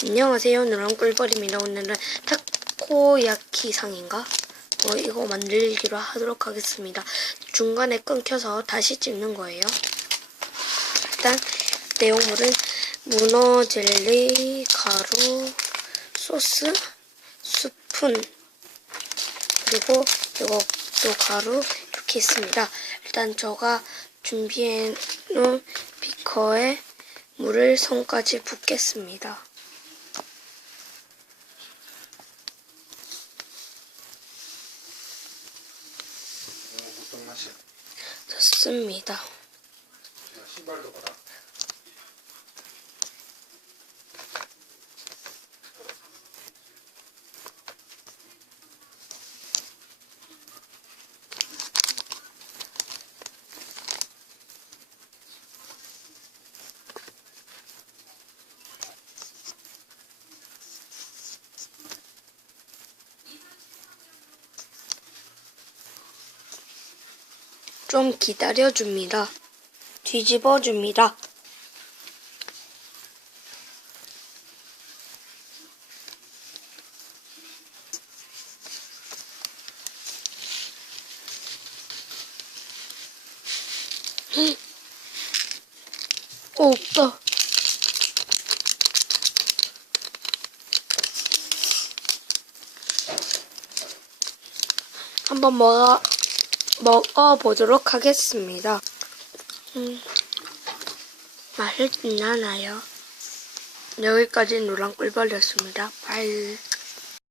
안녕하세요. 누런 꿀벌입니다. 오늘은 타코야키상인가? 어, 이거 만들기로 하도록 하겠습니다. 중간에 끊겨서 다시 찍는 거예요. 일단 내용물은 문어 젤리, 가루, 소스, 스푼, 그리고 이것도 가루 이렇게 있습니다. 일단 제가 준비해 놓은 비커에 물을 손까지 붓겠습니다. 어, 맛이야? 좋습니다. 야, 신발도 봐라. 좀 기다려줍니다. 뒤집어줍니다. 헉! 어, 없다. 한번 먹어, 먹어보도록 하겠습니다. 음, 맛있진 않아요. 여기까지 노란 꿀벌이었습니다. 바이.